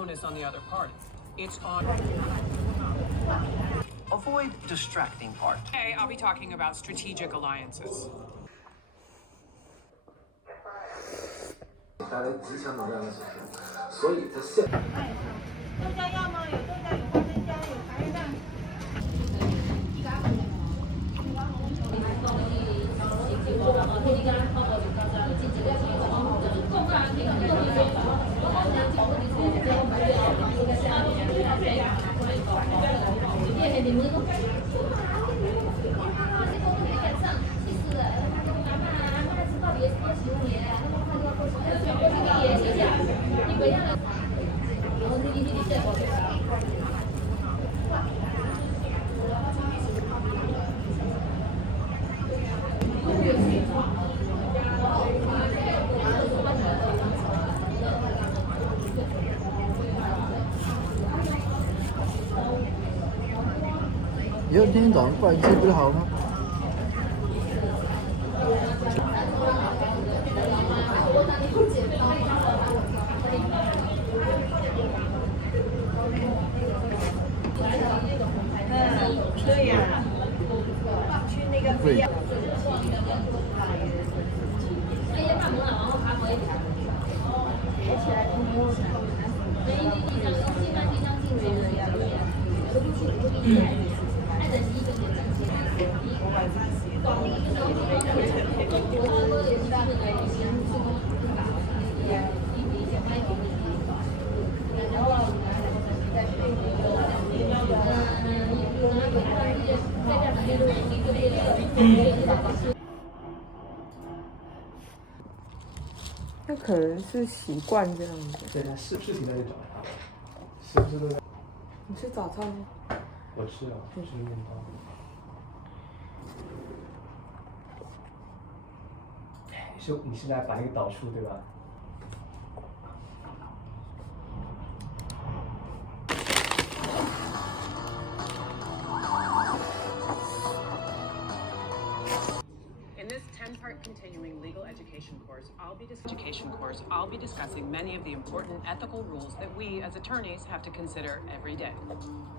onus on the other party. It's on. Avoid distracting part. Today, I'll be talking about strategic alliances. 带来极强能量的指数，所以在现。豆浆要吗？有豆浆，有花生酱，有茶叶蛋。以后天天早上过来吃不是好吗？对呀，去那个飞。那可能是习惯这样子。对，事情在这找他，是不是都在？你吃早餐吗？我吃了，吃面包。你是来把那个导出对吧？ Continuing legal education course, I'll be discussing many of the important ethical rules that we as attorneys have to consider every day.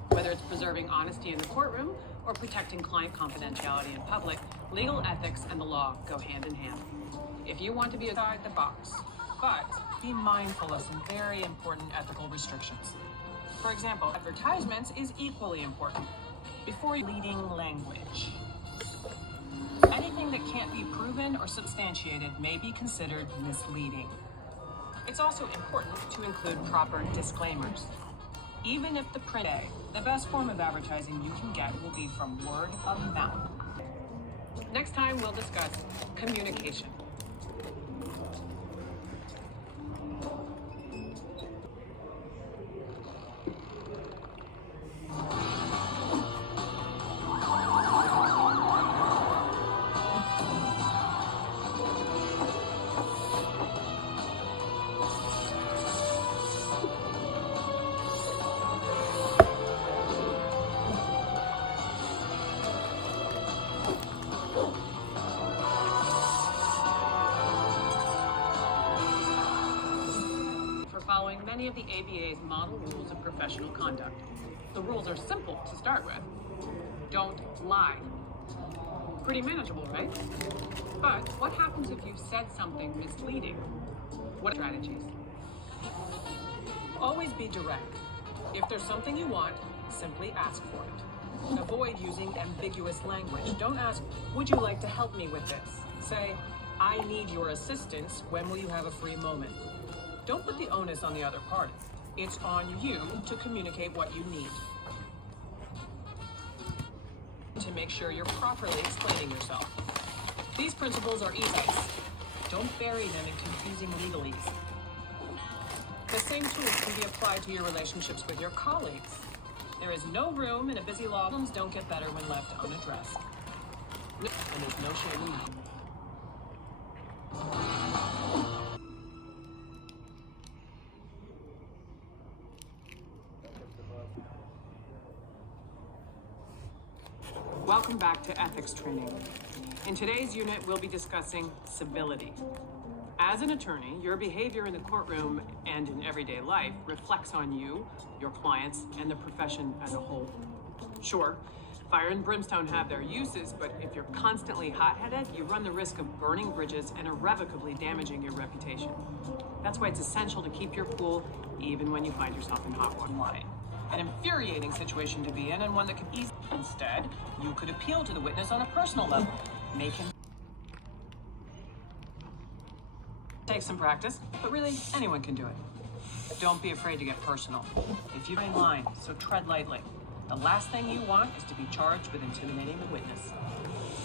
Whether it's preserving honesty in the courtroom or protecting client confidentiality in public, legal ethics and the law go hand in hand. If you want to be outside the box, but be mindful of some very important ethical restrictions. For example, advertisements is equally important. Before leading language. Anything that can't be proven or substantiated may be considered misleading. It's also important to include proper disclaimers. Even if the print day, the best form of advertising you can get will be from word of mouth. Next time we'll discuss communication. Following many of the ABA's model rules of professional conduct. The rules are simple to start with. Don't lie. Pretty manageable, right? But what happens if you've said something misleading? What strategies? Always be direct. If there's something you want, simply ask for it. Avoid using ambiguous language. Don't ask, would you like to help me with this? Say, I need your assistance. When will you have a free moment? Don't put the onus on the other party. It's on you to communicate what you need. To make sure you're properly explaining yourself. These principles are easy. Don't bury them in confusing legalese. The same tools can be applied to your relationships with your colleagues. There is no room in a busy law. Problems don't get better when left unaddressed. And there's no shame in that. Welcome back to ethics training. In today's unit, we'll be discussing civility. As an attorney, your behavior in the courtroom and in everyday life reflects on you, your clients, and the profession as a whole. Sure, fire and brimstone have their uses, but if you're constantly hot-headed, you run the risk of burning bridges and irrevocably damaging your reputation. That's why it's essential to keep your cool, even when you find yourself in hot water. An infuriating situation to be in, and one that could easily. Instead, you could appeal to the witness on a personal level, make him. Take some practice, but really, anyone can do it. Don't be afraid to get personal. If you're in line, so tread lightly. The last thing you want is to be charged with intimidating the witness.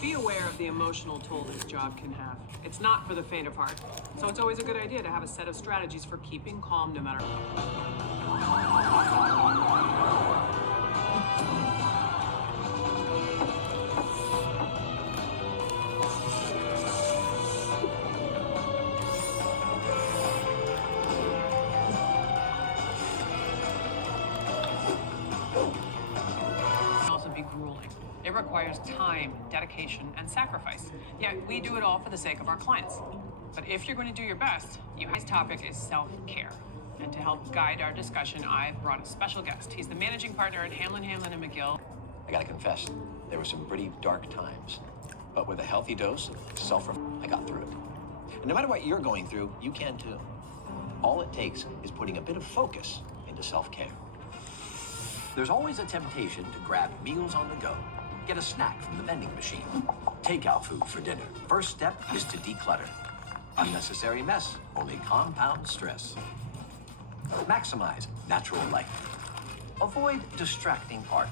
Be aware of the emotional toll this job can have. It's not for the faint of heart, so it's always a good idea to have a set of strategies for keeping calm no matter It requires time, dedication, and sacrifice. Yet we do it all for the sake of our clients. But if you're going to do your best, today's topic is self-care. And to help guide our discussion, I've brought a special guest. He's the managing partner at Hamlin & McGill. I gotta confess, there were some pretty dark times. But with a healthy dose of self-reflection, I got through it. And no matter what you're going through, you can too. All it takes is putting a bit of focus into self-care. There's always a temptation to grab meals on the go. Get a snack from the vending machine. Take out food for dinner. First step is to declutter. Unnecessary mess only compounds stress. Maximize natural light. Avoid distracting part.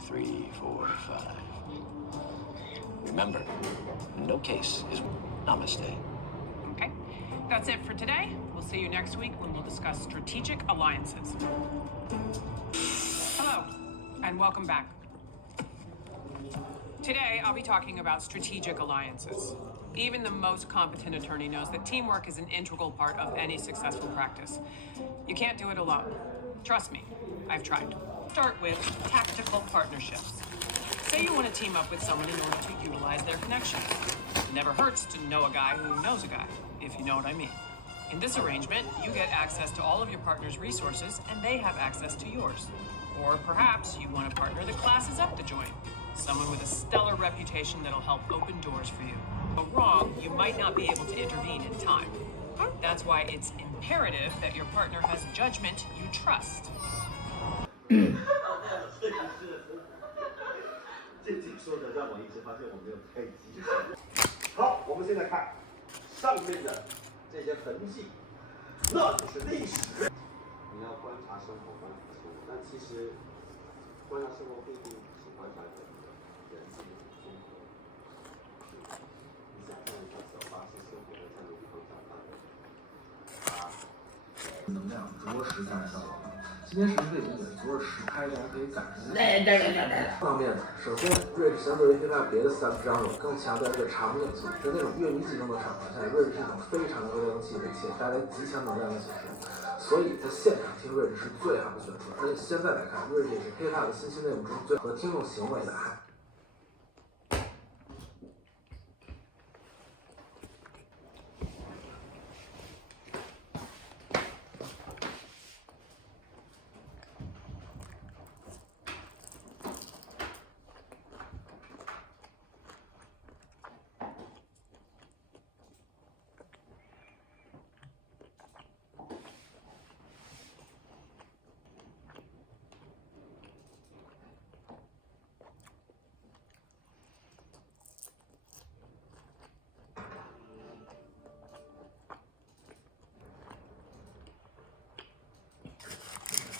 3, 4, 5. Remember, no case is namaste. Okay, that's it for today. We'll see you next week when we'll discuss strategic alliances. Hello, and welcome back. Today, I'll be talking about strategic alliances. Even the most competent attorney knows that teamwork is an integral part of any successful practice. You can't do it alone. Trust me, I've tried. Start with tactical partnerships. Say you want to team up with someone in order to utilize their connections. It never hurts to know a guy who knows a guy, if you know what I mean. In this arrangement, you get access to all of your partner's resources, and they have access to yours. Or perhaps you want a partner that classes up the joint. Someone with a stellar reputation that'll help open doors for you. Go wrong, you might not be able to intervene in time. That's why it's imperative that your partner has judgment you trust. 这紧说的让我一直发现我没有太激情。好，我们现在看上面的这些痕迹，那就是历史。你要观察生活，观察生活，但其实观察生活不一定是观察人性的综合。你想象一下，小巴是生活在这样的地方长大的，能量着实才能效果。今天视频背景也足是实拍，大家可以感受。方面呢，首先瑞士相对于hiphop别的3部 genre 更强调一个场景素，在那种乐迷集中的场合下，瑞士是一种非常有灵气的且带来极强能量的形式，所以在现场听瑞士是最好的选择。而且现在来看，瑞士也是hiphop的新兴内容中最和听众行为的嗨。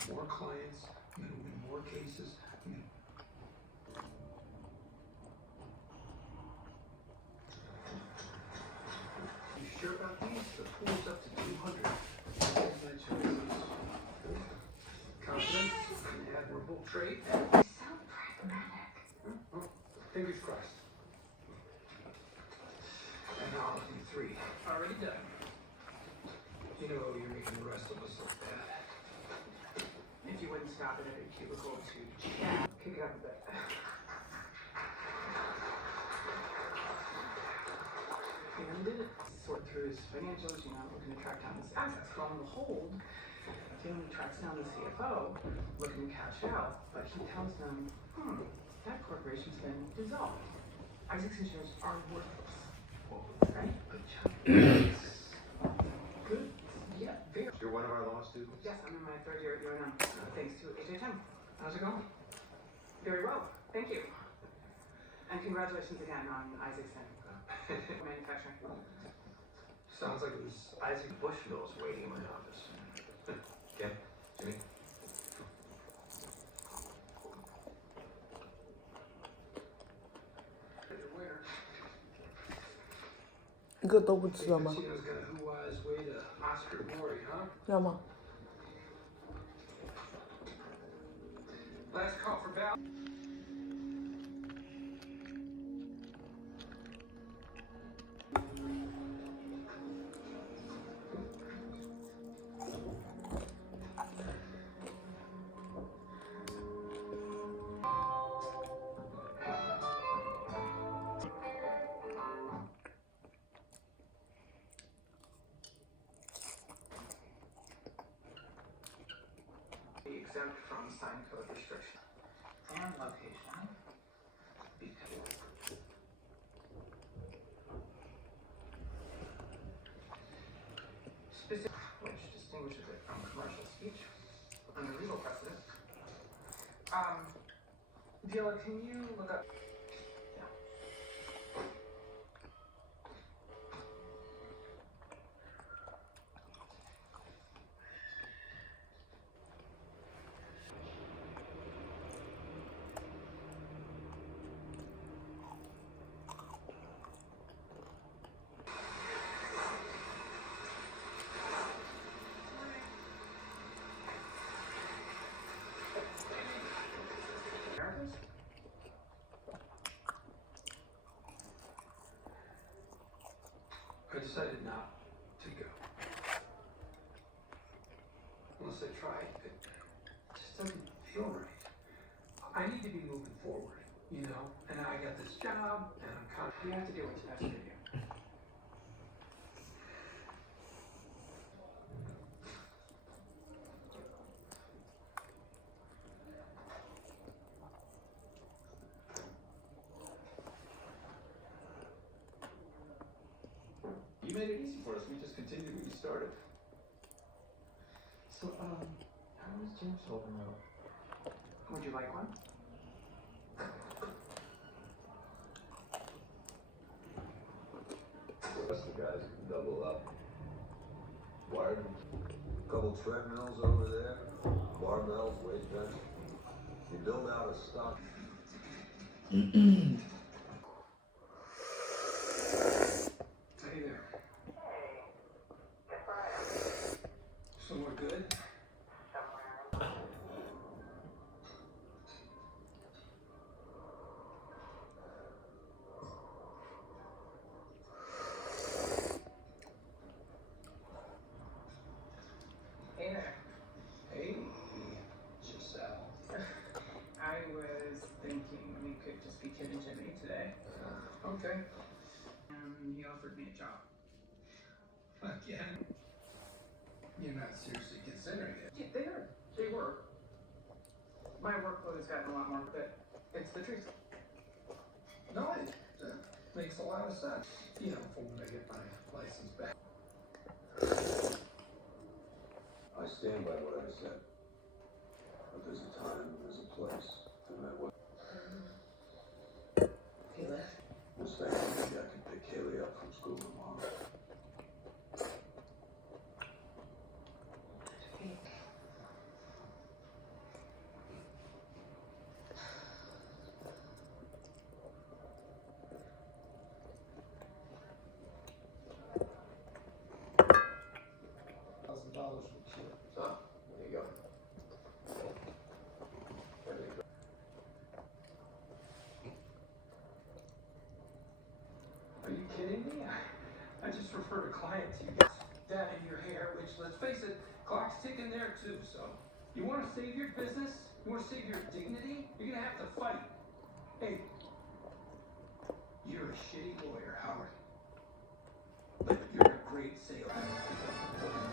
More clients, more cases. You sure about these? The pool's up to 200. Confidence, an admirable trait. So pragmatic. Oh, fingers crossed. And now I'll do 3. Already done. You know you're making the rest of us look bad. If you wouldn't stop at every cubicle to chat, kick it up a bit. You know, he did it. Sort through his financials, looking to track down his assets. Lo and behold, Dylan tracks down the CFO, looking to cash out, but he tells them, that corporation's been dissolved. Isaac's shares are worthless. Right? Good job. Good. Yeah, very. You're one of our law students? Yes, I'm in my third year at UNM, thanks to HHM. How's it going? Very well, thank you. And congratulations again on Isaac's manufacturing. Sounds like it was Isaac Bushnell's waiting in my office. Okay, Jimmy?一个都不吃了吗？ Tino's got a who wise way to Oscar glory, huh? 要吗？ Last call for ballot. Exempt from sign code restriction and location. Specific, which distinguishes it from commercial speech under legal precedent. Dila, can you look up? Yeah. I decided not to go. Unless I try, it just doesn't feel right. I need to be moving forward, and I got this job, and I'm kind of... You have to do what's best for you. You made it easy for us. We just continued what you started. So, how was James holding out? Would you like one? The rest of the guys can double up. Wired, couple treadmills over there, barbells, weight bench. You build out a stock. Hey there. Somewhere good? Hey there. Hey, Giselle. I was thinking we could just be Kid and Jimmy today. Okay. He offered me a job. Again? You're not seriously considering it. Yeah, they were. My workload has gotten a lot more, but it's the truth. No, that makes a lot of sense. For when I get my license back. I stand by what I said. But there's a time, there's a place, and I will. Kayla. Was thinking maybe I could pick Kaylee up from school tomorrow. $1,000 from Chile. So, there you go. Are you kidding me? I just referred a client to you. That in your hair, which, let's face it, clock's ticking there too, so. You want to save your business? You want to save your dignity? You're going to have to fight. Hey, you're a shitty lawyer, Howard. But you're a great salesman.